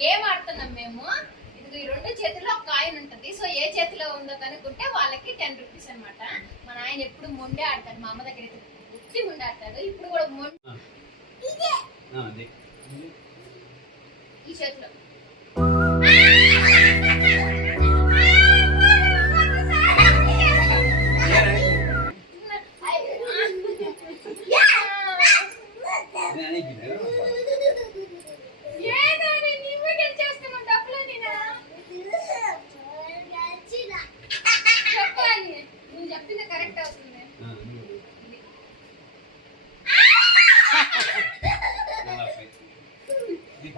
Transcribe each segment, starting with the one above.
Game ఆడుతున్నాం మేము ఇది ఈ రెండు చేతిలో ఒక ఆయన ఉంటుంది సో ఏ చేతిలో ఉందో కనుక్కుంటే వాళ్ళకి టెన్ రూపీస్ అనమాట మన ఆయన ఎప్పుడు మొండే ఆడతాడు మా అమ్మ దగ్గర అయితే ముండి ముండే ఆడతాడు ఇప్పుడు కూడా మొండి ఈ చేతిలో Yeah.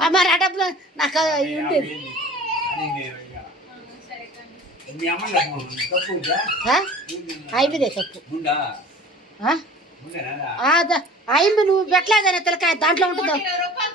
అమ్మ రాటప్పుడు నాకు ఉండేది అయిపోయిందే తప్పు. అయింది నువ్వు పెట్టలేదనే తెలకాయ? దాంట్లో ఉంటుందా? రూపాయలు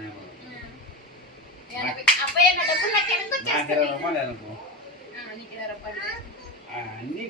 మేము నాకు ఇరవై రూపాయలు అనుకో అన్నీ.